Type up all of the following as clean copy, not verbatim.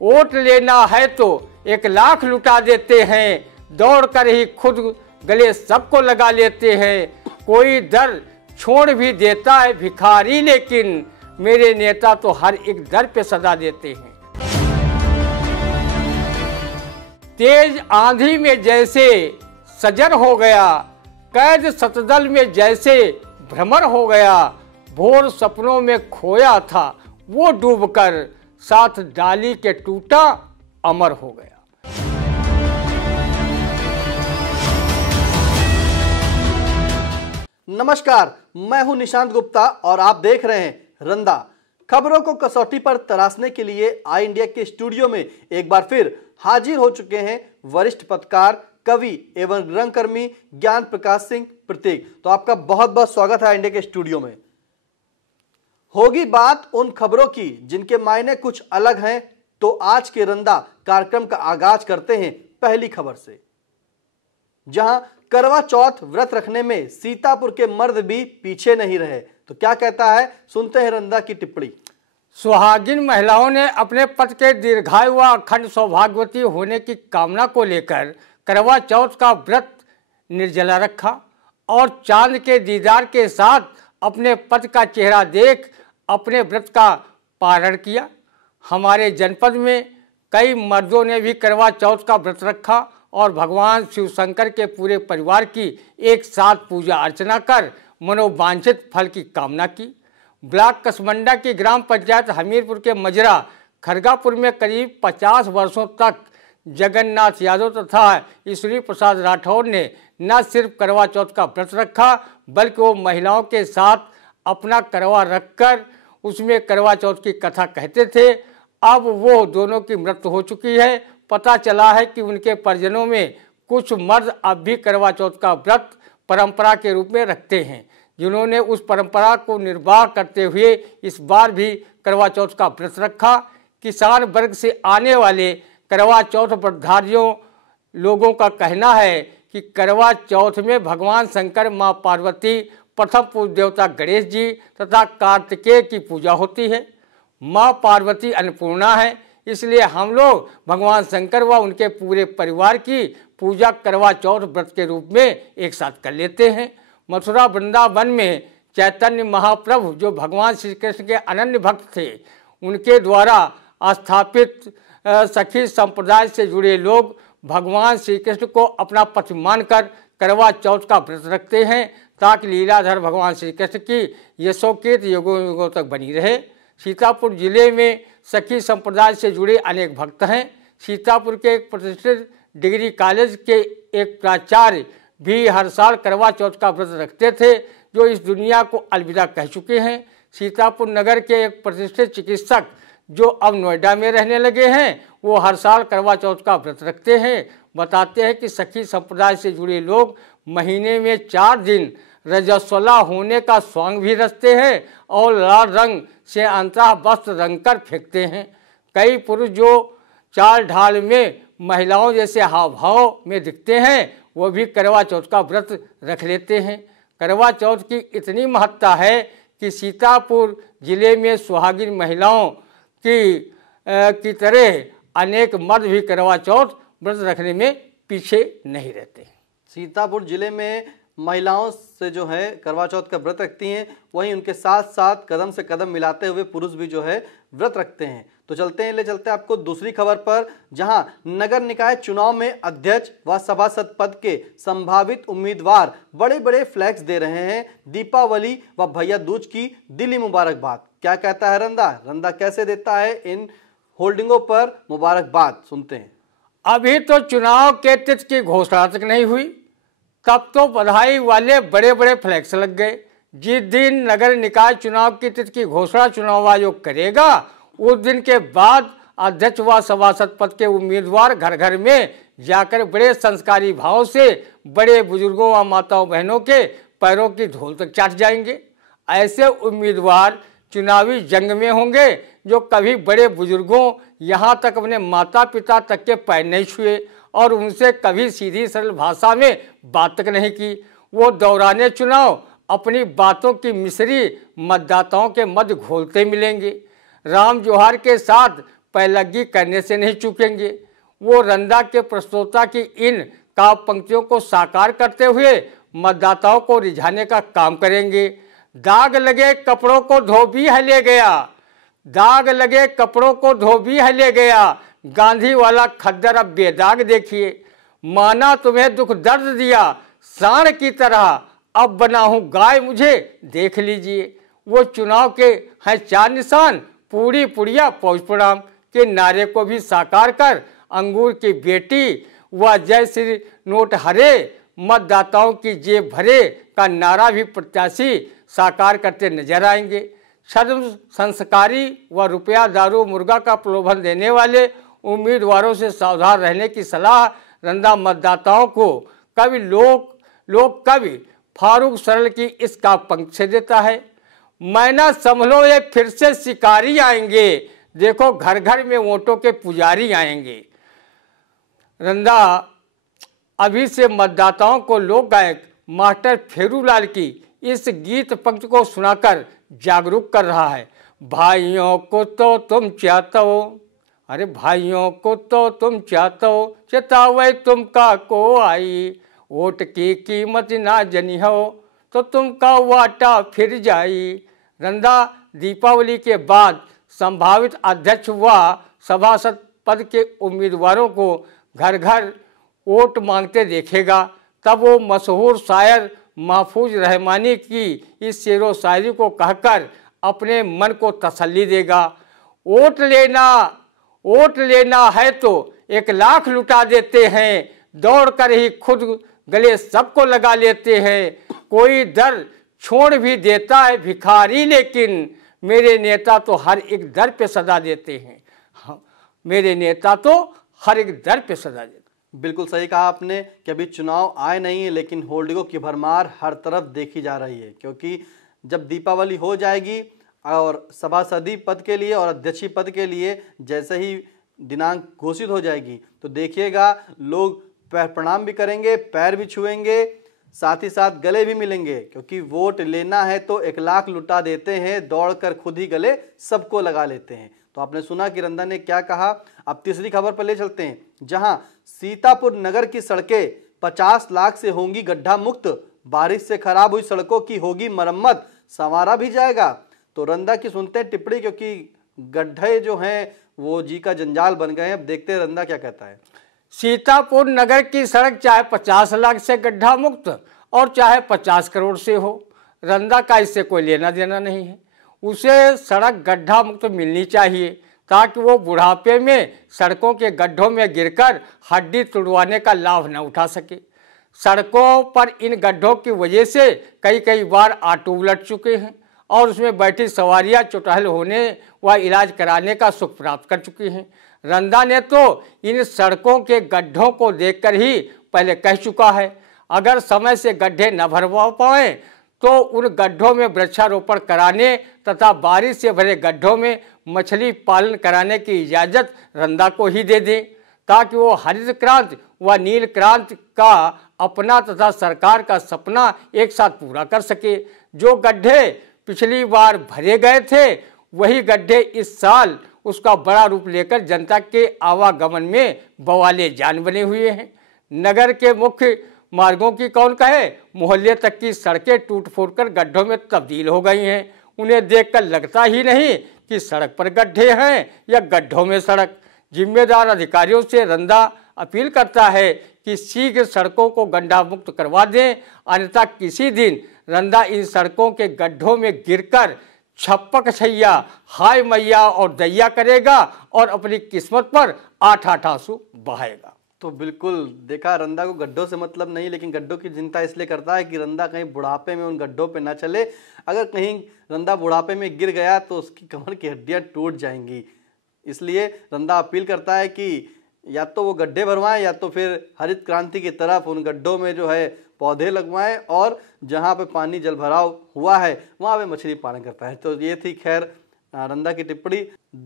Vote लेना है तो 1 लाख लुटा देते हैं, दौड़ कर ही खुद गले सबको लगा लेते हैं। कोई दर छोड़ भी देता है भिखारी, लेकिन मेरे नेता तो हर एक दर पे सदा देते हैं। तेज आंधी में जैसे सजर हो गया, कैद सतदल में जैसे भ्रमर हो गया, भोर सपनों में खोया था वो डूबकर, साथ डाली के टूटा अमर हो गया। नमस्कार, मैं हूं निशांत गुप्ता और आप देख रहे हैं रंदा। खबरों को कसौटी पर तराशने के लिए आई इंडिया के स्टूडियो में एक बार फिर हाजिर हो चुके हैं वरिष्ठ पत्रकार, कवि एवं रंगकर्मी ज्ञान प्रकाश सिंह प्रतीक। तो आपका बहुत बहुत स्वागत है आई इंडिया के स्टूडियो में। होगी बात उन खबरों की जिनके मायने कुछ अलग हैं, तो आज के रंदा कार्यक्रम का आगाज करते हैं पहली खबर से, जहां करवा चौथ व्रत रखने में सीतापुर के मर्द भी पीछे नहीं रहे। तो क्या कहता है, सुनते हैं रंदा की टिप्पणी। सुहागिन महिलाओं ने अपने पति के दीर्घायु व अखंड सौभाग्यवती होने की कामना को लेकर करवा चौथ का व्रत निर्जला रखा और चांद के दीदार के साथ अपने पति का चेहरा देख अपने व्रत का पारण किया। हमारे जनपद में कई मर्दों ने भी करवा चौथ का व्रत रखा और भगवान शिव शंकर के पूरे परिवार की एक साथ पूजा अर्चना कर मनोवांछित फल की कामना की। ब्लॉक कसमंडा की ग्राम पंचायत हमीरपुर के मजरा खरगापुर में करीब 50 वर्षों तक जगन्नाथ यादव तथा ईश्वरी प्रसाद राठौर ने न सिर्फ करवा चौथ का व्रत रखा, बल्कि वो महिलाओं के साथ अपना करवा रखकर उसमें करवा चौथ की कथा कहते थे। अब वो दोनों की मृत्यु हो चुकी है। पता चला है कि उनके परिजनों में कुछ मर्द अब भी करवा चौथ का व्रत परंपरा के रूप में रखते हैं, जिन्होंने उस परंपरा को निर्वाह करते हुए इस बार भी करवा चौथ का व्रत रखा। किसान वर्ग से आने वाले करवा चौथ व्रतधारियों लोगों का कहना है कि करवा चौथ में भगवान शंकर, माँ पार्वती, प्रथम पूज्य देवता गणेश जी तथा कार्तिकेय की पूजा होती है। माँ पार्वती अन्नपूर्णा है, इसलिए हम लोग भगवान शंकर व उनके पूरे परिवार की पूजा करवा चौथ व्रत के रूप में एक साथ कर लेते हैं। मथुरा वृंदावन में चैतन्य महाप्रभु, जो भगवान श्री कृष्ण के अनन्य भक्त थे, उनके द्वारा स्थापित सखी संप्रदाय से जुड़े लोग भगवान श्री कृष्ण को अपना पति मानकर करवा चौथ का व्रत रखते हैं, ताकि लीलाधर भगवान श्री कृष्ण की यशोकीर्त युगों युगों तक बनी रहे। सीतापुर जिले में सखी संप्रदाय से जुड़े अनेक भक्त हैं। सीतापुर के एक प्रतिष्ठित डिग्री कॉलेज के एक प्राचार्य भी हर साल करवा चौथ का व्रत रखते थे, जो इस दुनिया को अलविदा कह चुके हैं। सीतापुर नगर के एक प्रतिष्ठित चिकित्सक, जो अब नोएडा में रहने लगे हैं, वो हर साल करवा चौथ का व्रत रखते हैं। बताते हैं कि सखी संप्रदाय से जुड़े लोग महीने में 4 दिन रजस्वला होने का स्वांग भी रचते हैं और लाल रंग से अंतः वस्त्र रंगकर फेंकते हैं। कई पुरुष जो चाल ढाल में महिलाओं जैसे हाव भाव में दिखते हैं, वो भी करवा चौथ का व्रत रख लेते हैं। करवा चौथ की इतनी महत्ता है कि सीतापुर जिले में सुहागिन महिलाओं की तरह अनेक मर्द भी करवा चौथ व्रत रखने में पीछे नहीं रहते। सीतापुर जिले में महिलाओं से जो है करवा चौथ का व्रत रखती हैं, वहीं उनके साथ साथ कदम से कदम मिलाते हुए पुरुष भी जो है व्रत रखते हैं। तो चलते हैं आपको दूसरी खबर पर, जहां नगर निकाय चुनाव में अध्यक्ष व सभासद पद के संभावित उम्मीदवार बड़े बड़े फ्लैक्स दे रहे हैं। दीपावली व भैया दूज की दिली मुबारकबाद। क्या कहता है रंदा कैसे देता है इन होल्डिंगों पर मुबारकबाद, सुनते हैं। अभी तो चुनाव के तिथि की घोषणा तक नहीं हुई, तब तो बधाई वाले बड़े बड़े फ्लैक्स लग गए। जिस दिन नगर निकाय चुनाव की तिथि की घोषणा चुनाव आयोग करेगा, उस दिन के बाद अध्यक्ष व सभासद पद के उम्मीदवार घर घर में जाकर बड़े संस्कारी भाव से बड़े बुजुर्गों व माताओं बहनों के पैरों की धूल तक चाट जाएंगे। ऐसे उम्मीदवार चुनावी जंग में होंगे जो कभी बड़े बुजुर्गों, यहाँ तक अपने माता पिता तक के पैर नहीं छुए और उनसे कभी सीधी सरल भाषा में बात तक नहीं की। वो दौराने चुनाव अपनी बातों की मिश्री मतदाताओं के मध्य घोलते मिलेंगे। राम जोहार के साथ पैलगी करने से नहीं चूकेंगे। वो रंदा के प्रस्तोता की इन काव्य पंक्तियों को साकार करते हुए मतदाताओं को रिझाने का काम करेंगे। दाग लगे कपड़ों को धोबी है ले गया, दाग लगे कपड़ों को धोबी है ले गया, गांधी वाला खद्दर अब बेदाग देखिए। माना तुम्हें दुख दर्द दिया सांड की तरह, अब बना हूँ गाय मुझे देख लीजिए। वो चुनाव के हैं 4 निशान, पूरी पुड़िया पौष प्रणाम के नारे को भी साकार कर अंगूर की बेटी व जय श्री नोट हरे मतदाताओं की जेब भरे का नारा भी प्रत्याशी साकार करते नजर आएंगे। शर्म संस्कारी व रुपया दारू मुर्गा का प्रलोभन देने वाले उम्मीदवारों से सावधान रहने की सलाह रंदा मतदाताओं को कवि लोक कवि फारूक सरल की इस काव्य पंक्ति से देता है। मैना संभलो ये फिर से शिकारी आएंगे, देखो घर घर में वोटों के पुजारी आएंगे। रंदा अभी से मतदाताओं को लोक गायक मास्टर फेरूलाल की इस गीत पंक्ति को सुनाकर जागरूक कर रहा है। भाइयों को तो तुम चाहते हो, अरे भाइयों को तो तुम चाहते हो, चेतावे तुम का को आई, वोट की कीमत ना जनी हो तो तुम का वाटा फिर जाई। रंदा दीपावली के बाद संभावित अध्यक्ष व सभासद पद के उम्मीदवारों को घर घर वोट मांगते देखेगा। तब वो मशहूर शायर महफूज रहमानी की इस शेरो शायरी को कहकर अपने मन को तसल्ली देगा। वोट लेना है तो 1 लाख लुटा देते हैं, दौड़ कर ही खुद गले सबको लगा लेते हैं। कोई दर छोड़ भी देता है भिखारी, लेकिन मेरे नेता तो हर एक दर पे सदा देते हैं। हाँ, मेरे नेता तो हर एक दर पे सदा देते हैं। बिल्कुल सही कहा आपने कि अभी चुनाव आए नहीं है, लेकिन होल्डिंगों की भरमार हर तरफ देखी जा रही है। क्योंकि जब दीपावली हो जाएगी और सभासदी पद के लिए और अध्यक्षीय पद के लिए जैसे ही दिनांक घोषित हो जाएगी तो देखिएगा लोग प्रणाम भी करेंगे, पैर भी छुएंगे, साथ ही साथ गले भी मिलेंगे। क्योंकि वोट लेना है तो 1 लाख लुटा देते हैं, दौड़कर खुद ही गले सबको लगा लेते हैं। तो आपने सुना कि रंदा ने क्या कहा। अब तीसरी खबर पर ले चलते हैं, जहां सीतापुर नगर की सड़कें 50 लाख से होंगी गड्ढा मुक्त, बारिश से खराब हुई सड़कों की होगी मरम्मत, संवारा भी जाएगा। तो रंदा की सुनते हैं टिप्पणी, क्योंकि गड्ढे जो हैं वो जी का जंजाल बन गए हैं। अब देखते हैं रंदा क्या कहता है। सीतापुर नगर की सड़क चाहे 50 लाख से गड्ढा मुक्त और चाहे 50 करोड़ से हो, रंदा का इससे कोई लेना देना नहीं है। उसे सड़क गड्ढा मुक्त मिलनी चाहिए ताकि वो बुढ़ापे में सड़कों के गड्ढों में गिरकर हड्डी तुड़वाने का लाभ न उठा सके। सड़कों पर इन गड्ढों की वजह से कई बार ऑटो उलट चुके हैं और उसमें बैठी सवारियां चौटहल होने व इलाज कराने का सुख प्राप्त कर चुकी हैं। रंदा ने तो इन सड़कों के गड्ढों को देखकर ही पहले कह चुका है, अगर समय से गड्ढे न भरवा पाएँ तो उन गड्ढों में वृक्षारोपण कराने तथा बारिश से भरे गड्ढों में मछली पालन कराने की इजाज़त रंदा को ही दे दें, ताकि वो हरित क्रांति व नील क्रांति का अपना तथा सरकार का सपना एक साथ पूरा कर सके। जो गड्ढे पिछली बार भरे गए थे वही गड्ढे इस साल उसका बड़ा रूप लेकर जनता के आवागमन में बवाले जान बने हुए हैं। नगर के मुख्य मार्गों की कौन कहे, मोहल्ले तक की सड़कें टूट फूट कर गड्ढों में तब्दील हो गई हैं। उन्हें देखकर लगता ही नहीं कि सड़क पर गड्ढे हैं या गड्ढों में सड़क। जिम्मेदार अधिकारियों से रंदा अपील करता है कि शीघ्र सड़कों को गड्ढा मुक्त करवा दें, अन्यथा किसी दिन रंदा इन सड़कों के गड्ढों में गिरकर छप्पक छैया हाय मैया और दैया करेगा और अपनी किस्मत पर 8 आंसू बहाएगा। तो बिल्कुल देखा, रंदा को गड्ढों से मतलब नहीं, लेकिन गड्ढों की चिंता इसलिए करता है कि रंदा कहीं बुढ़ापे में उन गड्ढों पे ना चले। अगर कहीं रंदा बुढ़ापे में गिर गया तो उसकी कमर की हड्डियां टूट जाएंगी। इसलिए रंदा अपील करता है कि या तो वो गड्ढे भरवाएं या तो फिर हरित क्रांति की तरफ उन गड्ढों में जो है पौधे लगवाएं और जहाँ पे पानी जल भराव हुआ है वहाँ पे मछली पालन करता है। तो ये थी खैर रंदा की टिप्पणी।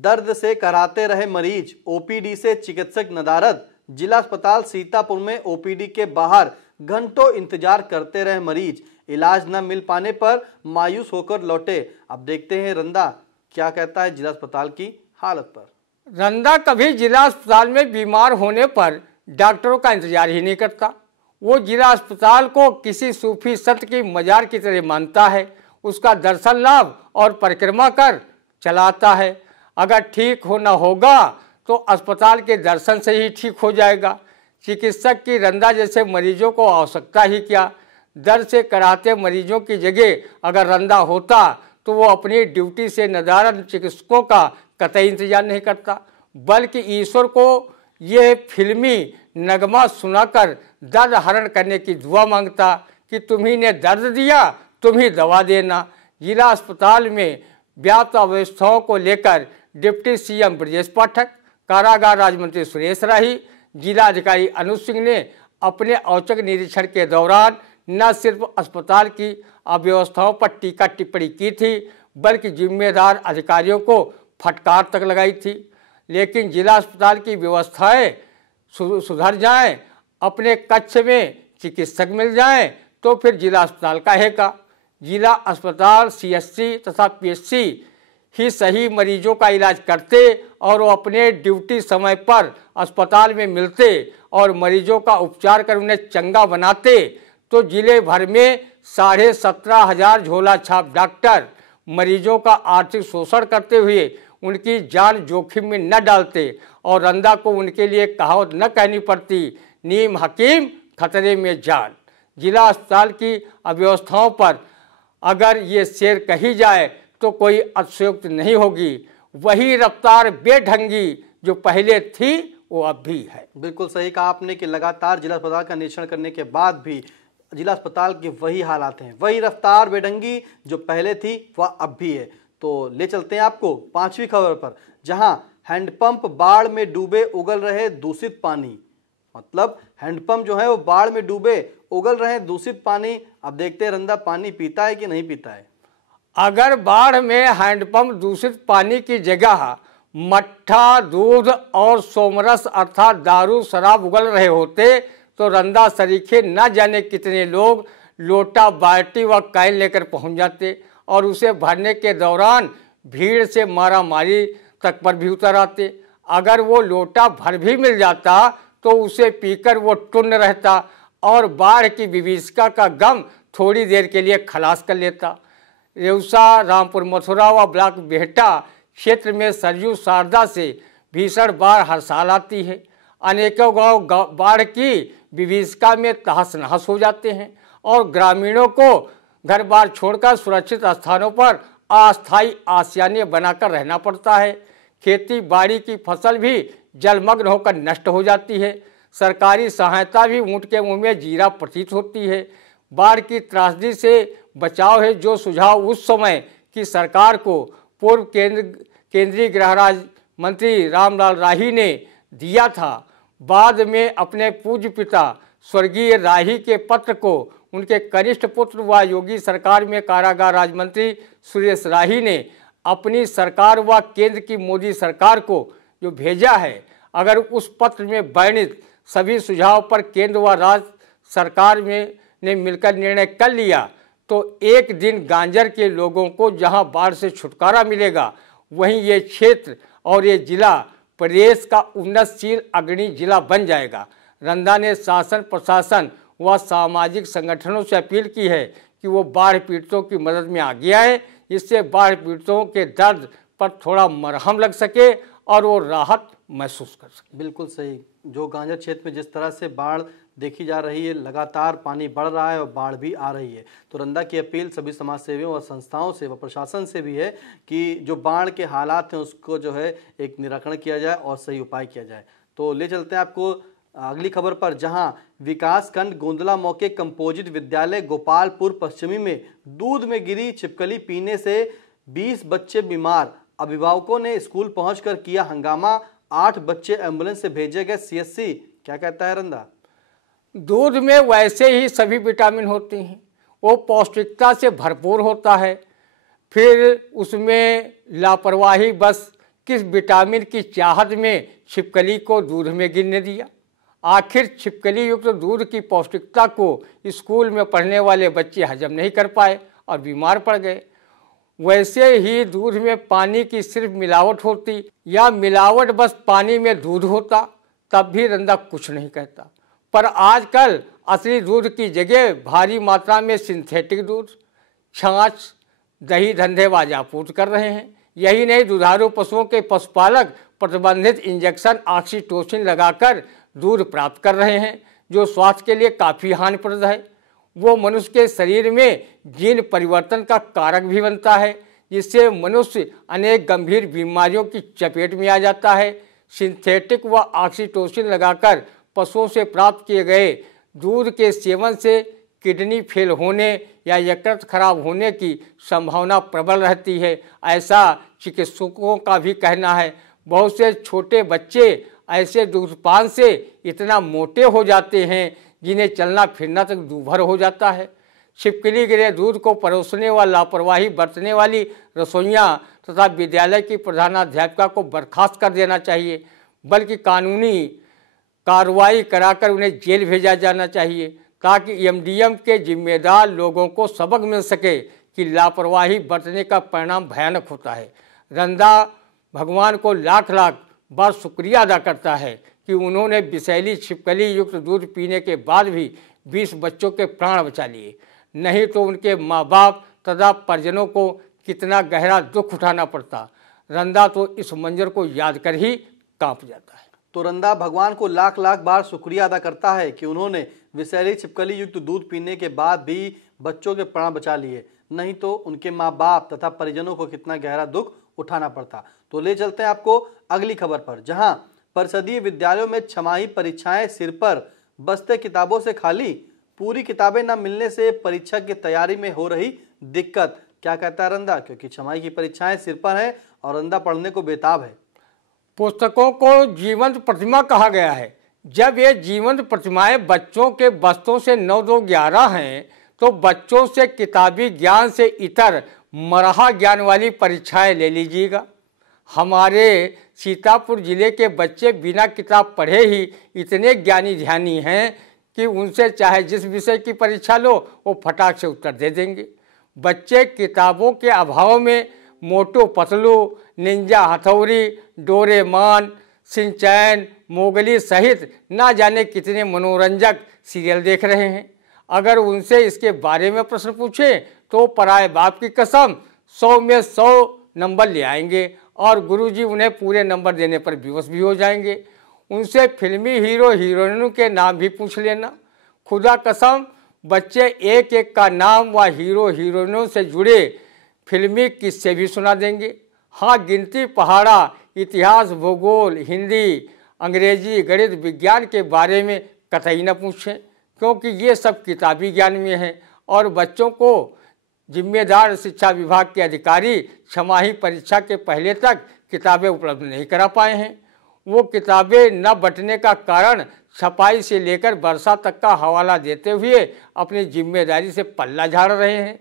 दर्द से कराते रहे मरीज, ओपीडी से चिकित्सक नदारद। जिला अस्पताल सीतापुर में ओपीडी के बाहर घंटों इंतजार करते रहे मरीज, इलाज न मिल पाने पर मायूस होकर लौटे। अब देखते हैं रंदा क्या कहता है जिला अस्पताल की हालत पर। रंदा कभी जिला अस्पताल में बीमार होने पर डॉक्टरों का इंतजार ही नहीं करता। वो जिला अस्पताल को किसी सूफी संत की मजार की तरह मानता है, उसका दर्शन लाभ और परिक्रमा कर चलाता है। अगर ठीक होना होगा तो अस्पताल के दर्शन से ही ठीक हो जाएगा। चिकित्सक की रंदा जैसे मरीजों को आवश्यकता ही क्या। दर्द से कराते मरीजों की जगह अगर रंदा होता तो वो अपनी ड्यूटी से नदारद चिकित्सकों का कतई इंतजार नहीं करता, बल्कि ईश्वर को ये फिल्मी नगमा सुनाकर दर्द हरण करने की दुआ मांगता कि तुम्ही ने दर्द दिया, तुम ही दवा देना। जिला अस्पताल में व्याप्त अव्यवस्थाओं को लेकर डिप्टी सीएम ब्रजेश पाठक, कारागार राज्य मंत्री सुरेश राही, जिला अधिकारी अनुज सिंह ने अपने औचक निरीक्षण के दौरान न सिर्फ अस्पताल की अव्यवस्थाओं पर टीका टिप्पणी की थी, बल्कि जिम्मेदार अधिकारियों को फटकार तक लगाई थी। लेकिन जिला अस्पताल की व्यवस्थाएं सुधर जाएं, अपने कक्ष में चिकित्सक मिल जाएं, तो फिर जिला अस्पताल काहेगा। जिला अस्पताल सीएचसी तथा पीएचसी ही सही मरीजों का इलाज करते और वो अपने ड्यूटी समय पर अस्पताल में मिलते और मरीजों का उपचार कर उन्हें चंगा बनाते तो जिले भर में 17,500 झोला छाप डॉक्टर मरीजों का आर्थिक शोषण करते हुए उनकी जान जोखिम में न डालते और रंदा को उनके लिए कहावत न कहनी पड़ती, नीम हकीम खतरे में जान। जिला अस्पताल की अव्यवस्थाओं पर अगर ये शेर कही जाए तो कोई अतिशयोक्ति नहीं होगी। वही रफ्तार बेढंगी जो पहले थी वो अब भी है। बिल्कुल सही कहा आपने कि लगातार जिला अस्पताल का निरीक्षण करने के बाद भी जिला अस्पताल के वही हालात हैं, वही रफ्तार बेढंगी जो पहले थी वह अब भी है। तो ले चलते हैं आपको 5वीं खबर पर, जहां हैंडपंप बाढ़ में डूबे उगल रहे दूषित पानी। मतलब हैंडपंप जो है वो बाढ़ में डूबे उगल रहे दूषित पानी। अब देखते हैं रंदा पानी पीता है कि नहीं पीता है। अगर बाढ़ में हैंडपंप दूषित पानी की जगह मट्ठा, दूध और सोमरस अर्थात दारू शराब उगल रहे होते तो रंदा सरीखे न जाने कितने लोग लोटा, बाल्टी व कैन लेकर पहुंच जाते और उसे भरने के दौरान भीड़ से मारा मारी तक पर भी उतर आते। अगर वो लोटा भर भी मिल जाता तो उसे पीकर वो टुन्न रहता और बाढ़ की विभीषिका का गम थोड़ी देर के लिए खलास कर लेता। रेउसा, रामपुर मथुरा व ब्लॉक बेहटा क्षेत्र में सरयू शारदा से भीषण बाढ़ हर साल आती है। अनेकों गांव बाढ़ की विभीषिका में तहस नहस हो जाते हैं और ग्रामीणों को घर बार छोड़कर सुरक्षित स्थानों पर अस्थायी आसियाने बनाकर रहना पड़ता है। खेती बाड़ी की फसल भी जलमग्न होकर नष्ट हो जाती है। सरकारी सहायता भी ऊँट के मुंह में जीरा प्रतीत होती है। बाढ़ की त्रासदी से बचाव है जो सुझाव उस समय की सरकार को पूर्व केंद्रीय गृह राज्य मंत्री रामलाल राही ने दिया था, बाद में अपने पूज्य पिता स्वर्गीय राही के पत्र को उनके कनिष्ठ पुत्र व योगी सरकार में कारागार राज्य मंत्री सुरेश राही ने अपनी सरकार व केंद्र की मोदी सरकार को जो भेजा है, अगर उस पत्र में वर्णित सभी सुझाव पर केंद्र व राज्य सरकार ने मिलकर निर्णय कर लिया तो एक दिन गांजर के लोगों को जहां बाढ़ से छुटकारा मिलेगा, वहीं ये क्षेत्र और ये जिला प्रदेश का उन्नतशील अग्रणी जिला बन जाएगा। रंदा ने शासन, प्रशासन व सामाजिक संगठनों से अपील की है कि वो बाढ़ पीड़ितों की मदद में आगे आए, इससे बाढ़ पीड़ितों के दर्द पर थोड़ा मरहम लग सके और वो राहत महसूस कर सके। बिल्कुल सही। जो गांजर क्षेत्र में जिस तरह से बाढ़ देखी जा रही है, लगातार पानी बढ़ रहा है और बाढ़ भी आ रही है, तो रंदा की अपील सभी समाज सेवियों और संस्थाओं से व प्रशासन से भी है कि जो बाढ़ के हालात हैं उसको जो है एक निराकरण किया जाए और सही उपाय किया जाए। तो ले चलते हैं आपको अगली खबर पर, जहां विकासखंड गोंदला मौके कंपोजिट विद्यालय गोपालपुर पश्चिमी में दूध में गिरी छिपकली पीने से 20 बच्चे बीमार। अभिभावकों ने स्कूल पहुंचकर किया हंगामा, 8 बच्चे एम्बुलेंस से भेजे गए सीएचसी। क्या कहता है रंदा? दूध में वैसे ही सभी विटामिन होते हैं, वो पौष्टिकता से भरपूर होता है, फिर उसमें लापरवाही बस किस विटामिन की चाहत में छिपकली को दूध में गिरने दिया। आखिर छिपकली युक्त दूध की पौष्टिकता को स्कूल में पढ़ने वाले बच्चे हजम नहीं कर पाए और बीमार पड़ गए। वैसे ही दूध में पानी की सिर्फ मिलावट होती या मिलावट बस पानी में दूध होता तब भी रंदा कुछ नहीं कहता। पर आजकल असली दूध की जगह भारी मात्रा में सिंथेटिक दूध, छाछ, दही धंधेबाज आपूर्ति कर रहे हैं। यही नहीं, दुधारू पशुओं के पशुपालक प्रतिबंधित इंजेक्शन ऑक्सीटोसिन लगाकर दूध प्राप्त कर रहे हैं, जो स्वास्थ्य के लिए काफ़ी हानिप्रद है। वो मनुष्य के शरीर में जीन परिवर्तन का कारक भी बनता है, जिससे मनुष्य अनेक गंभीर बीमारियों की चपेट में आ जाता है। सिंथेटिक व ऑक्सीटोसिन लगाकर पशुओं से प्राप्त किए गए दूध के सेवन से किडनी फेल होने या यकृत खराब होने की संभावना प्रबल रहती है, ऐसा चिकित्सकों का भी कहना है। बहुत से छोटे बच्चे ऐसे दूधपान से इतना मोटे हो जाते हैं जिन्हें चलना फिरना तक दूभर हो जाता है। छिपकली गिरे दूध को परोसने व लापरवाही बरतने वाली रसोइयाँ तथा विद्यालय की प्रधानाध्यापिका को बर्खास्त कर देना चाहिए, बल्कि कानूनी कार्रवाई कराकर उन्हें जेल भेजा जाना चाहिए, ताकि एमडीएम के जिम्मेदार लोगों को सबक मिल सके कि लापरवाही बरतने का परिणाम भयानक होता है। रंदा भगवान को लाख लाख बार शुक्रिया अदा करता है कि उन्होंने विषैली छिपकली युक्त दूध पीने के बाद भी 20 बच्चों के प्राण बचा लिए, नहीं तो उनके माँ बाप तथा परिजनों को कितना गहरा दुख उठाना पड़ता। रंदा तो इस मंजर को याद कर ही कांप जाता है। तो रंदा भगवान को लाख लाख बार शुक्रिया अदा करता है कि उन्होंने विषैली छिपकली युक्त दूध पीने के बाद भी बच्चों के प्राण बचा लिए, नहीं तो उनके माँ बाप तथा परिजनों को कितना गहरा दुख उठाना पड़ता। तो ले चलते हैं आपको अगली खबर पर, जहां परिषदीय विद्यालयों में छमाही परीक्षाएं सिर पर, बस्ते किताबों से खाली, पूरी किताबें न मिलने से परीक्षा की तैयारी में हो रही दिक्कत। क्या कहता है रंदा? क्योंकि छमाही की परीक्षाएं सिर पर है और रंदा पढ़ने को बेताब है। पुस्तकों को जीवंत प्रतिमा कहा गया है। जब ये जीवंत प्रतिमाएं बच्चों के बस्तों से 9 2 11 हैं, तो बच्चों से किताबी ज्ञान से इतर मरहा ज्ञान वाली परीक्षाएं ले लीजिएगा। हमारे सीतापुर जिले के बच्चे बिना किताब पढ़े ही इतने ज्ञानी ध्यानी हैं कि उनसे चाहे जिस विषय की परीक्षा लो वो फटाक से उत्तर दे देंगे। बच्चे किताबों के अभाव में मोटू पतलू, निंजा हथौड़ी, डोरेमोन, शिनचैन, मोगली सहित ना जाने कितने मनोरंजक सीरियल देख रहे हैं। अगर उनसे इसके बारे में प्रश्न पूछें तो पराए बाप की कसम 100 में 100 नंबर ले आएंगे और गुरुजी उन्हें पूरे नंबर देने पर विवश भी हो जाएंगे। उनसे फिल्मी हीरो हीरोइनों के नाम भी पूछ लेना। खुदा कसम बच्चे एक एक का नाम व हीरो हीरोइनों से जुड़े फिल्मी किस्से भी सुना देंगे। हाँ, गिनती पहाड़ा, इतिहास, भूगोल, हिंदी, अंग्रेजी, गणित, विज्ञान के बारे में कतई न पूछें, क्योंकि ये सब किताबी ज्ञान में है और बच्चों को जिम्मेदार शिक्षा विभाग के अधिकारी छमाही परीक्षा के पहले तक किताबें उपलब्ध नहीं करा पाए हैं। वो किताबें न बंटने का कारण छपाई से लेकर वर्षा तक का हवाला देते हुए अपनी जिम्मेदारी से पल्ला झाड़ रहे हैं।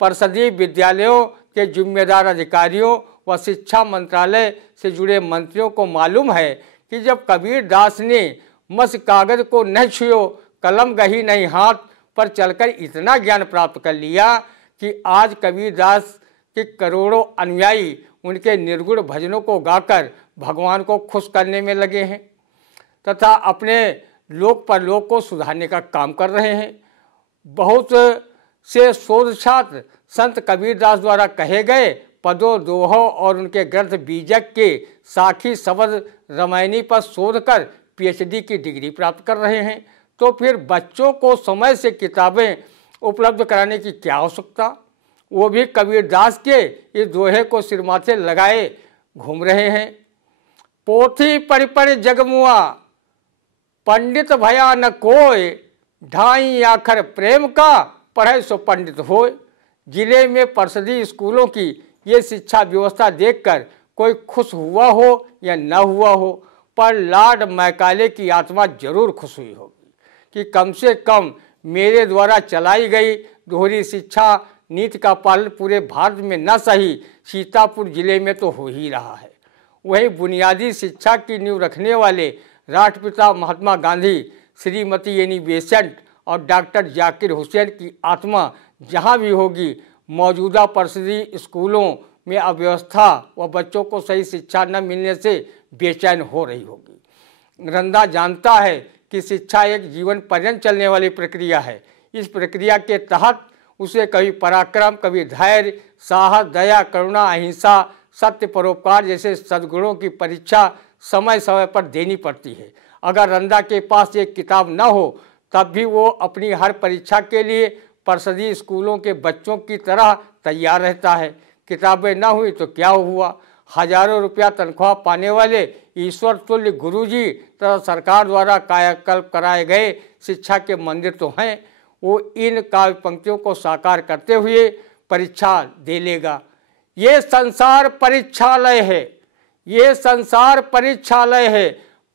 परिषदीय विद्यालयों के जिम्मेदार अधिकारियों व शिक्षा मंत्रालय से जुड़े मंत्रियों को मालूम है कि जब कबीर दास ने मस कागज को न छुओ, कलम गही नहीं हाथ पर चलकर इतना ज्ञान प्राप्त कर लिया कि आज कबीर दास के करोड़ों अनुयायी उनके निर्गुण भजनों को गाकर भगवान को खुश करने में लगे हैं तथा अपने लोक परलोक को सुधारने का काम कर रहे हैं। बहुत से शोध छात्र संत कबीरदास द्वारा कहे गए पदों, दोहों और उनके ग्रंथ बीजक के साखी शब्द रामायणी पर शोध कर पीएचडी की डिग्री प्राप्त कर रहे हैं। तो फिर बच्चों को समय से किताबें उपलब्ध कराने की क्या आवश्यकता? वो भी कबीरदास के इस दोहे को सिर माथे लगाए घूम रहे हैं। पोथी पढ़ पढ़ जगमुआ, पंडित भया न कोय, ढाई आखर प्रेम का, पढ़े सो पंडित होय। जिले में परिषदीय स्कूलों की ये शिक्षा व्यवस्था देखकर कोई खुश हुआ हो या न हुआ हो, पर लॉर्ड मैकाले की आत्मा जरूर खुश हुई होगी कि कम से कम मेरे द्वारा चलाई गई दोहरी शिक्षा नीति का पालन पूरे भारत में न सही सीतापुर जिले में तो हो ही रहा है। वहीं बुनियादी शिक्षा की नींव रखने वाले राष्ट्रपिता महात्मा गांधी, श्रीमती एनी बेसेंट और डॉक्टर जाकिर हुसैन की आत्मा जहां भी होगी मौजूदा परिषदीय स्कूलों में अव्यवस्था व बच्चों को सही शिक्षा न मिलने से बेचैन हो रही होगी। रंदा जानता है कि शिक्षा एक जीवन पर्यंत चलने वाली प्रक्रिया है। इस प्रक्रिया के तहत उसे कभी पराक्रम, कभी धैर्य, साहस, दया, करुणा, अहिंसा, सत्य, परोपकार जैसे सद्गुणों की परीक्षा समय समय पर देनी पड़ती है। अगर रंदा के पास एक किताब न हो तब भी वो अपनी हर परीक्षा के लिए परिषदीय स्कूलों के बच्चों की तरह तैयार रहता है। किताबें न हुई तो क्या हुआ, हजारों रुपया तनख्वाह पाने वाले ईश्वर तुल्य गुरुजी तथा सरकार द्वारा कायाकल्प कराए गए शिक्षा के मंदिर तो हैं। वो इन काव्य पंक्तियों को साकार करते हुए परीक्षा दे लेगा। ये संसार परीक्षालय है, ये संसार परीक्षालय है,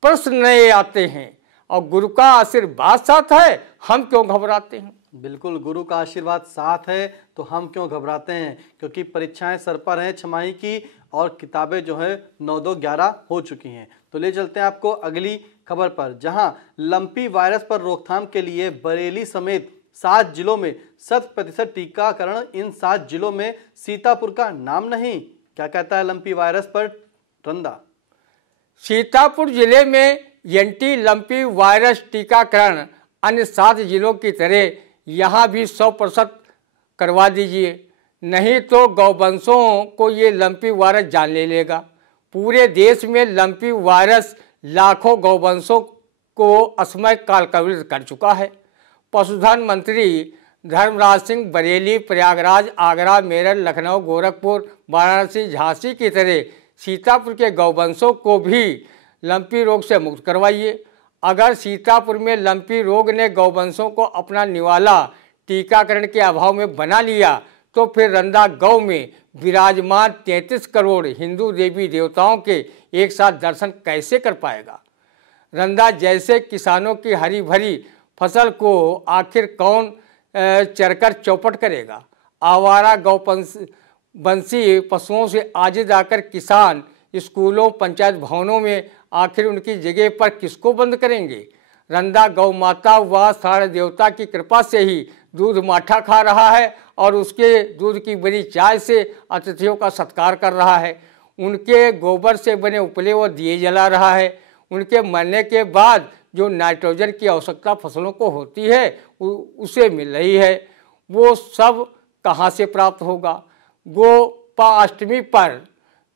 प्रश्न नए आते हैं और गुरु का आशीर्वाद साथ है, हम क्यों घबराते हैं। बिल्कुल, गुरु का आशीर्वाद साथ है तो हम क्यों घबराते हैं, क्योंकि परीक्षाएं सर पर हैं छमाही की और किताबें जो है 9-2-11 हो चुकी हैं। तो ले चलते हैं आपको अगली खबर पर, जहां लंपी वायरस पर रोकथाम के लिए बरेली समेत 7 जिलों में 100% टीकाकरण। इन 7 जिलों में सीतापुर का नाम नहीं। क्या कहता है लंपी वायरस पर रंदा? सीतापुर जिले में एंटी लंपी वायरस टीकाकरण अन्य 7 जिलों की तरह यहाँ भी 100% करवा दीजिए, नहीं तो गौवंशों को ये लंपी वायरस जान ले लेगा। पूरे देश में लंपी वायरस लाखों गौवंशों को असमय कालकवलित कर चुका है। पशुधन मंत्री धर्मराज सिंह बरेली, प्रयागराज, आगरा, मेरठ, लखनऊ, गोरखपुर, वाराणसी, झांसी की तरह सीतापुर के गौवंशों को भी लंपी रोग से मुक्त करवाइए। अगर सीतापुर में लंपी रोग ने गौवंशों को अपना निवाला टीकाकरण के अभाव में बना लिया तो फिर रंदा गौ में विराजमान 33 करोड़ हिंदू देवी देवताओं के एक साथ दर्शन कैसे कर पाएगा। रंदा जैसे किसानों की हरी भरी फसल को आखिर कौन चरकर चौपट करेगा। आवारा गौवंशी पशुओं से आजिज आकर किसान स्कूलों, पंचायत भवनों में आखिर उनकी जगह पर किसको बंद करेंगे। रंदा गौ माता व सारे देवता की कृपा से ही दूध माठा खा रहा है और उसके दूध की बनी चाय से अतिथियों का सत्कार कर रहा है। उनके गोबर से बने उपले व दिए जला रहा है। उनके मरने के बाद जो नाइट्रोजन की आवश्यकता फसलों को होती है उसे मिल रही है। वो सब कहाँ से प्राप्त होगा। गोपाष्टमी पर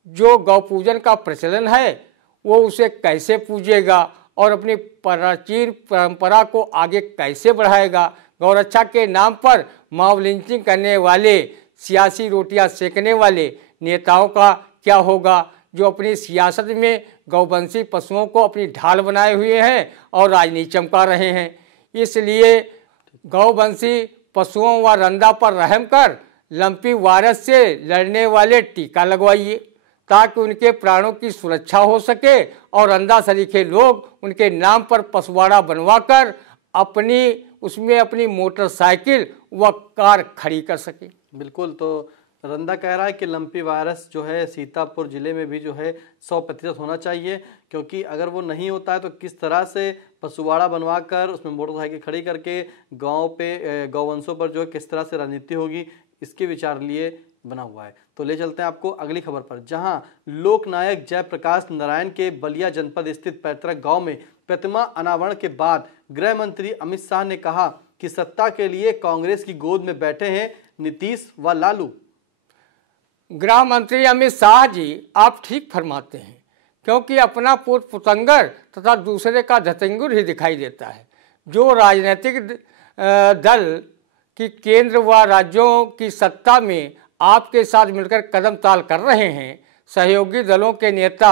जो गौ पूजन का प्रचलन है वो उसे कैसे पूजेगा और अपनी प्राचीन परंपरा को आगे कैसे बढ़ाएगा। गौरक्षा के नाम पर मॉब लिंचिंग करने वाले, सियासी रोटियां सेकने वाले नेताओं का क्या होगा जो अपनी सियासत में गौवंशी पशुओं को अपनी ढाल बनाए हुए हैं और राजनीति चमका रहे हैं। इसलिए गौवंशी पशुओं व रंदा पर रहम कर लंपी वायरस से लड़ने वाले टीका लगवाइए ताकि उनके प्राणों की सुरक्षा हो सके और रंदा सरीखे लोग उनके नाम पर पसवाड़ा बनवाकर उसमें अपनी मोटरसाइकिल व कार खड़ी कर सके। बिल्कुल, तो रंदा कह रहा है कि लंपी वायरस जो है सीतापुर जिले में भी जो है 100% होना चाहिए, क्योंकि अगर वो नहीं होता है तो किस तरह से पशुवाड़ा बनवा कर उसमें मोटरसाइकिल खड़ी करके गांव पे गौवंशों पर जो है किस तरह से राजनीति होगी, इसके विचार लिए बना हुआ है। तो ले चलते हैं आपको अगली खबर पर, जहां लोकनायक जयप्रकाश नारायण के बलिया जनपद स्थित पैतृक गांव में प्रतिमा अनावरण के बाद गृह मंत्री अमित शाह ने कहा कि सत्ता के लिए कांग्रेस की गोद में बैठे हैं नीतीश व लालू। गृह मंत्री अमित शाह जी आप ठीक फरमाते हैं, क्योंकि अपना पुत्र पुतंगर तथा दूसरे का धतंगुर ही दिखाई देता है। जो राजनीतिक दल की केंद्र व राज्यों की सत्ता में आपके साथ मिलकर कदम ताल कर रहे हैं, सहयोगी दलों के नेता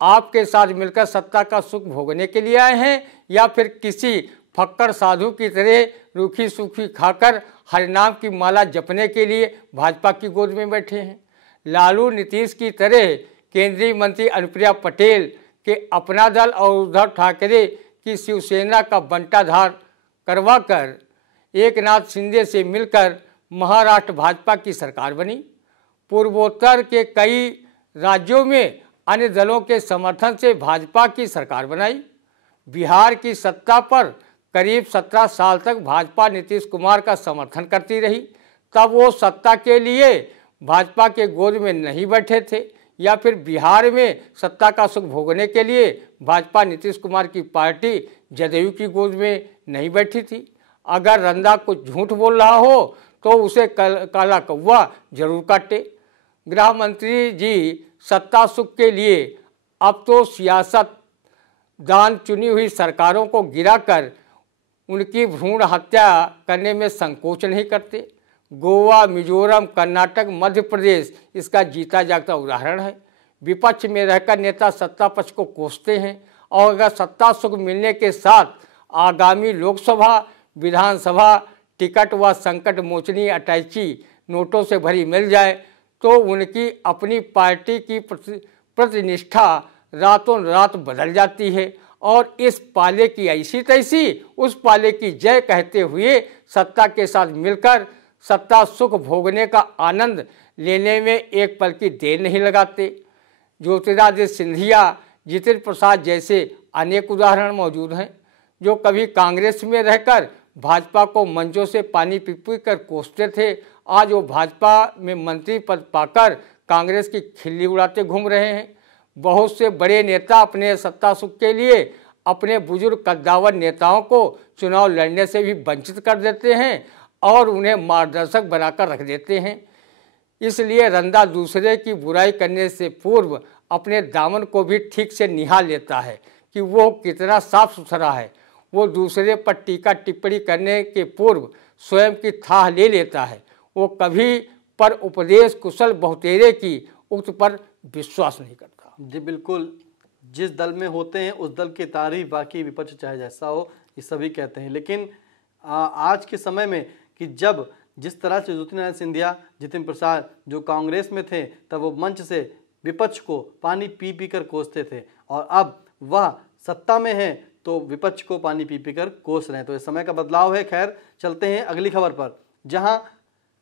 आपके साथ मिलकर सत्ता का सुख भोगने के लिए आए हैं या फिर किसी फक्कड़ साधु की तरह रूखी सूखी खाकर हरिनाम की माला जपने के लिए भाजपा की गोद में बैठे हैं। लालू नीतीश की तरह केंद्रीय मंत्री अनुप्रिया पटेल के अपना दल और उद्धव ठाकरे की शिवसेना का बंटाधार करवाकर एकनाथ शिंदे से मिलकर महाराष्ट्र भाजपा की सरकार बनी। पूर्वोत्तर के कई राज्यों में अन्य दलों के समर्थन से भाजपा की सरकार बनाई। बिहार की सत्ता पर करीब 17 साल तक भाजपा नीतीश कुमार का समर्थन करती रही। तब वो सत्ता के लिए भाजपा के गोद में नहीं बैठे थे, या फिर बिहार में सत्ता का सुख भोगने के लिए भाजपा नीतीश कुमार की पार्टी जदयू की गोद में नहीं बैठी थी। अगर रंदा कुछ झूठ बोल रहा हो तो उसे काला कौवा जरूर काटे। गृह मंत्री जी सत्ता सुख के लिए अब तो सियासत दान चुनी हुई सरकारों को गिराकर उनकी भ्रूण हत्या करने में संकोच नहीं करते। गोवा, मिजोरम, कर्नाटक, मध्य प्रदेश इसका जीता जागता उदाहरण है। विपक्ष में रहकर नेता सत्ता पक्ष को कोसते हैं, और अगर सत्ता सुख मिलने के साथ आगामी लोकसभा, विधानसभा टिकट व संकट मोचनी अटैची नोटों से भरी मिल जाए तो उनकी अपनी पार्टी की प्रतिनिष्ठा रातों रात बदल जाती है, और इस पाले की ऐसी तैसी उस पाले की जय कहते हुए सत्ता के साथ मिलकर सत्ता सुख भोगने का आनंद लेने में एक पल की देर नहीं लगाते। ज्योतिरादित्य सिंधिया, जितेंद्र प्रसाद जैसे अनेक उदाहरण मौजूद हैं, जो कभी कांग्रेस में रहकर भाजपा को मंचों से पानी पी पी कर कोसते थे, आज वो भाजपा में मंत्री पद पाकर कांग्रेस की खिल्ली उड़ाते घूम रहे हैं। बहुत से बड़े नेता अपने सत्ता सुख के लिए अपने बुजुर्ग कद्दावर नेताओं को चुनाव लड़ने से भी वंचित कर देते हैं और उन्हें मार्गदर्शक बनाकर रख देते हैं। इसलिए रंदा दूसरे की बुराई करने से पूर्व अपने दामन को भी ठीक से निहार लेता है कि वो कितना साफ सुथरा है। वो दूसरे पर टीका टिप्पणी करने के पूर्व स्वयं की थाह ले लेता है। वो कभी पर उपदेश कुशल बहुतेरे की उक्त पर विश्वास नहीं करता। जी बिल्कुल, जिस दल में होते हैं उस दल की तारीफ बाकी विपक्ष चाहे जैसा हो ये सभी कहते हैं। लेकिन आज के समय में कि जब जिस तरह से ज्योतिरादित्य सिंधिया, जितेंद्र प्रसाद जो कांग्रेस में थे तब वो मंच से विपक्ष को पानी पी पी कर कोसते थे, और अब वह सत्ता में हैं तो विपक्ष को पानी पी पी कर कोस रहे हैं। तो इस समय का बदलाव है। खैर, चलते हैं अगली खबर पर, जहां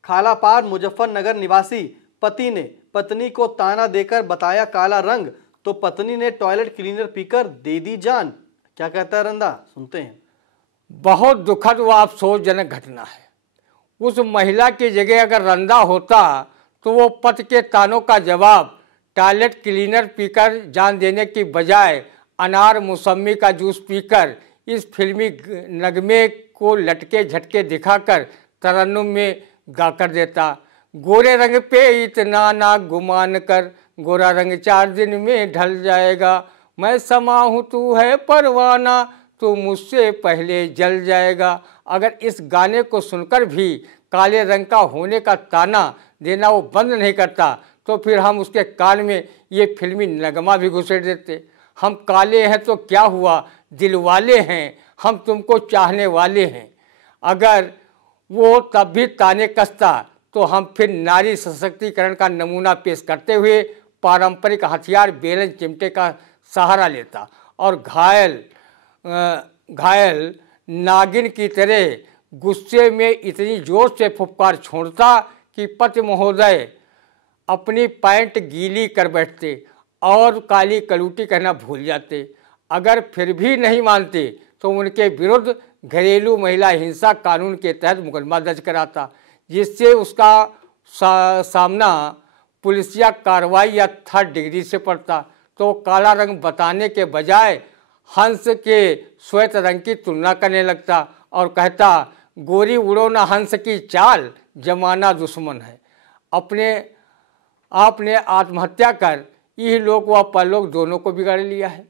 खालापार मुजफ्फरनगर निवासी पति ने पत्नी को ताना देकर बताया काला रंग, तो पत्नी ने टॉयलेट क्लीनर पीकर दे दी जान। क्या कहता है रंदा, सुनते हैं। बहुत दुखद व अफसोसजनक घटना है। उस महिला की जगह अगर रंदा होता तो वो पति के तानों का जवाब टॉयलेट क्लीनर पीकर जान देने की बजाय अनार मौसमी का जूस पीकर इस फिल्मी नगमे को लटके झटके दिखाकर तरन्नुम में गाकर देता। गोरे रंग पे इतना ना गुमान कर, गोरा रंग 4 दिन में ढल जाएगा, मैं समा हूँ तू है परवाना, तो मुझसे पहले जल जाएगा। अगर इस गाने को सुनकर भी काले रंग का होने का ताना देना वो बंद नहीं करता तो फिर हम उसके कान में ये फिल्मी नगमा भी घुसेड़ देते। हम काले हैं तो क्या हुआ, दिल वाले हैं, हम तुमको चाहने वाले हैं। अगर वो तब भी ताने कसता तो हम फिर नारी सशक्तिकरण का नमूना पेश करते हुए पारंपरिक हथियार बेलन चिमटे का सहारा लेता और घायल नागिन की तरह गुस्से में इतनी जोर से फुफकार छोड़ता कि पति महोदय अपनी पैंट गीली कर बैठते और काली कलूटी कहना भूल जाते। अगर फिर भी नहीं मानते तो उनके विरुद्ध घरेलू महिला हिंसा कानून के तहत मुकदमा दर्ज कराता, जिससे उसका सामना पुलिसिया कार्रवाई या 3rd डिग्री से पड़ता। तो काला रंग बताने के बजाय हंस के श्वेत रंग की तुलना करने लगता और कहता, गोरी उड़ो ना हंस की चाल, जमाना दुश्मन है। आपने आत्महत्या कर यह लोक व परलोक दोनों को बिगाड़ लिया है।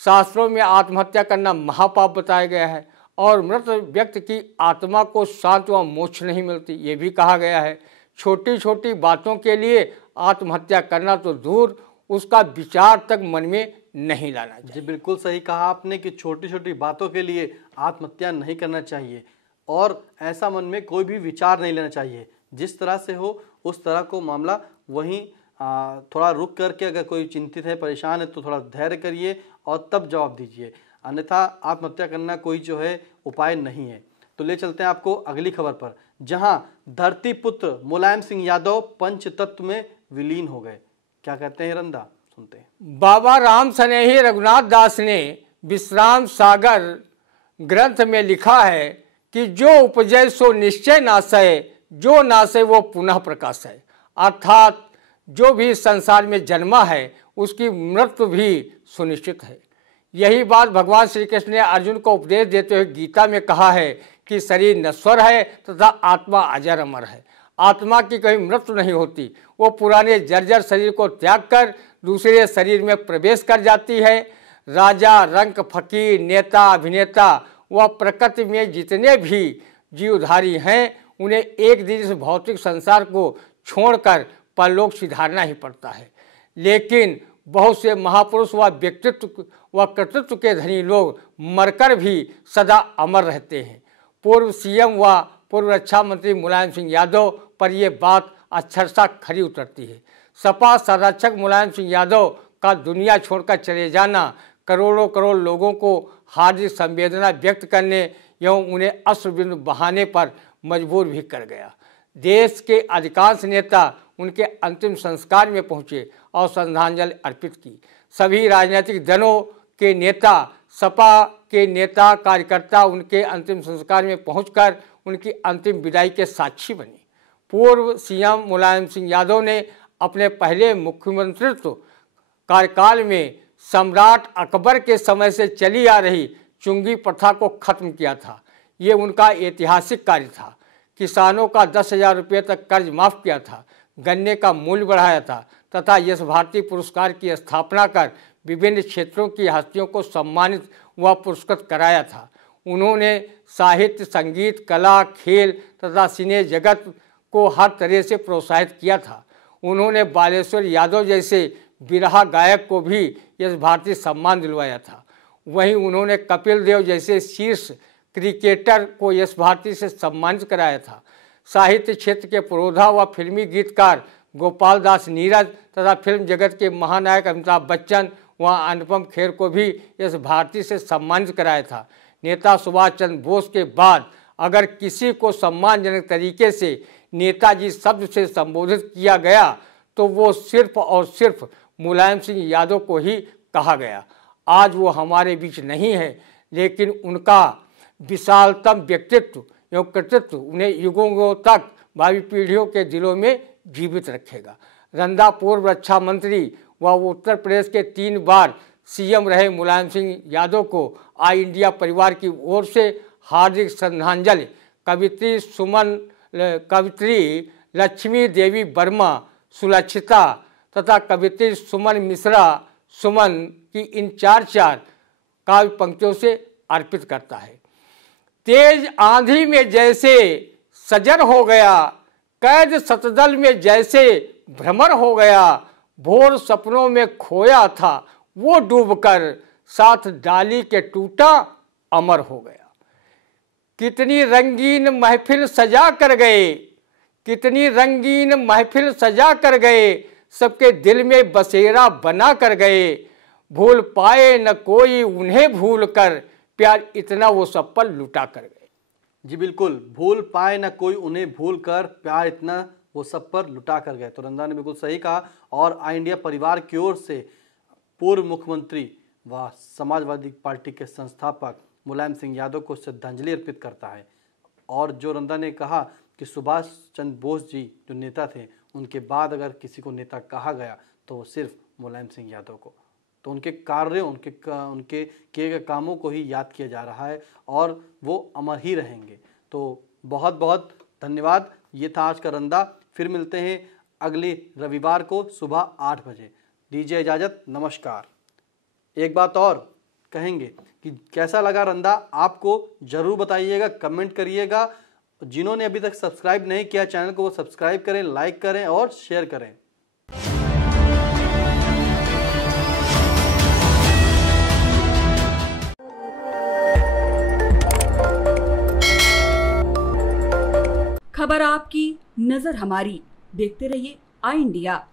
शास्त्रों में आत्महत्या करना महापाप बताया गया है और मृत व्यक्ति की आत्मा को शांति व मोक्ष नहीं मिलती, ये भी कहा गया है। छोटी छोटी बातों के लिए आत्महत्या करना तो दूर, उसका विचार तक मन में नहीं लाना चाहिए। जी बिल्कुल सही कहा आपने कि छोटी छोटी बातों के लिए आत्महत्या नहीं करना चाहिए और ऐसा मन में कोई भी विचार नहीं लेना चाहिए। जिस तरह से हो उस तरह को मामला वहीं थोड़ा रुक करके, अगर कोई चिंतित है, परेशान है तो थोड़ा धैर्य करिए और तब जवाब दीजिए, अन्यथा आत्महत्या करना कोई जो है उपाय नहीं है। तो ले चलते हैं आपको अगली खबर पर, जहां धरती पुत्र मुलायम सिंह यादव पंचतत्व में विलीन हो गए। क्या कहते हैं रंदा, सुनते हैं। बाबा राम स्नेही रघुनाथ दास ने विश्राम सागर ग्रंथ में लिखा है कि जो उपजय सो निश्चय नासय, जो नासे वो पुनः प्रकाश है, अर्थात जो भी संसार में जन्मा है उसकी मृत्यु भी सुनिश्चित है। यही बात भगवान श्री कृष्ण ने अर्जुन को उपदेश देते हुए गीता में कहा है कि शरीर नश्वर है तथा आत्मा अजर अमर है। आत्मा की कभी मृत्यु नहीं होती, वो पुराने जर्जर शरीर को त्याग कर दूसरे शरीर में प्रवेश कर जाती है। राजा, रंक, फकीर, नेता, अभिनेता व प्रकृति में जितने भी जीवधारी हैं उन्हें एक दिन इस भौतिक संसार को छोड़कर परलोक सिधारना ही पड़ता है। लेकिन बहुत से महापुरुष व व्यक्तित्व व कर्तृत्व के धनी लोग मरकर भी सदा अमर रहते हैं। पूर्व सीएम व पूर्व रक्षा मंत्री मुलायम सिंह यादव पर यह बात अक्षरशः खरी उतरती है। सपा संरक्षक मुलायम सिंह यादव का दुनिया छोड़कर चले जाना करोड़ों करोड़ लोगों को हार्दिक संवेदना व्यक्त करने एवं उन्हें अश्रुबिंदु बहाने पर मजबूर भी कर गया। देश के अधिकांश नेता उनके अंतिम संस्कार में पहुंचे और श्रद्धांजलि अर्पित की। सभी राजनीतिक दलों के नेता, सपा के नेता, कार्यकर्ता उनके अंतिम संस्कार में पहुंचकर उनकी अंतिम विदाई के साक्षी बने। पूर्व सीएम मुलायम सिंह यादव ने अपने पहले मुख्यमंत्रित्व कार्यकाल में सम्राट अकबर के समय से चली आ रही चुंगी प्रथा को खत्म किया था। ये उनका ऐतिहासिक कार्य था। किसानों का 10,000 रुपये तक कर्ज माफ़ किया था, गन्ने का मूल्य बढ़ाया था तथा यश भारती पुरस्कार की स्थापना कर विभिन्न क्षेत्रों की हस्तियों को सम्मानित व पुरस्कृत कराया था। उन्होंने साहित्य, संगीत, कला, खेल तथा सिने जगत को हर तरह से प्रोत्साहित किया था। उन्होंने बालेश्वर यादव जैसे बिरहा गायक को भी यश भारती सम्मान दिलवाया था। वहीं उन्होंने कपिल देव जैसे शीर्ष क्रिकेटर को यश भारती से सम्मानित कराया था। साहित्य क्षेत्र के पुरोधा व फिल्मी गीतकार गोपाल दास नीरज तथा फिल्म जगत के महानायक अमिताभ बच्चन व अनुपम खेर को भी यश भारती से सम्मानित कराया था। नेता सुभाष चंद्र बोस के बाद अगर किसी को सम्मानजनक तरीके से नेताजी शब्द से संबोधित किया गया तो वो सिर्फ और सिर्फ मुलायम सिंह यादव को ही कहा गया। आज वो हमारे बीच नहीं है, लेकिन उनका विशालतम व्यक्तित्व एवं कर्तृत्व उन्हें युगों तक भावी पीढ़ियों के दिलों में जीवित रखेगा। रंदा पूर्व रक्षा मंत्री व उत्तर प्रदेश के 3 बार सीएम रहे मुलायम सिंह यादव को आई इंडिया परिवार की ओर से हार्दिक श्रद्धांजलि। कवित्री लक्ष्मी देवी वर्मा सुलक्षिता तथा कवित्री सुमन मिश्रा सुमन की इन 4 काव्य पंक्तियों से अर्पित करता है। तेज आंधी में जैसे सजर हो गया, कैद सतदल में जैसे भ्रमर हो गया, भोर सपनों में खोया था वो डूबकर साथ डाली के टूटा अमर हो गया। कितनी रंगीन महफिल सजा कर गए, कितनी रंगीन महफिल सजा कर गए, सबके दिल में बसेरा बना कर गए, भूल पाए न कोई उन्हें भूल कर, प्यार इतना वो सब पर लुटा कर गए। जी बिल्कुल, भूल पाए न कोई उन्हें भूल कर, प्यार इतना वो सब पर लुटा कर गए। तो रंदा ने बिल्कुल सही कहा। और आई इंडिया परिवार की ओर से पूर्व मुख्यमंत्री व समाजवादी पार्टी के संस्थापक मुलायम सिंह यादव को श्रद्धांजलि अर्पित करता है। और जो रंदा ने कहा कि सुभाष चंद्र बोस जी जो नेता थे, उनके बाद अगर किसी को नेता कहा गया तो वो सिर्फ मुलायम सिंह यादव को, तो उनके कार्य, उनके किए गए कामों को ही याद किया जा रहा है और वो अमर ही रहेंगे। तो बहुत बहुत धन्यवाद। ये था आज का रंदा। फिर मिलते हैं अगले रविवार को सुबह 8 बजे। दीजिए इजाज़त, नमस्कार। एक बात और कहेंगे कि कैसा लगा रंदा आपको ज़रूर बताइएगा, कमेंट करिएगा। जिन्होंने अभी तक सब्सक्राइब नहीं किया चैनल को वो सब्सक्राइब करें, लाइक करें और शेयर करें। खबर आपकी, नजर हमारी। देखते रहिए आई इंडिया।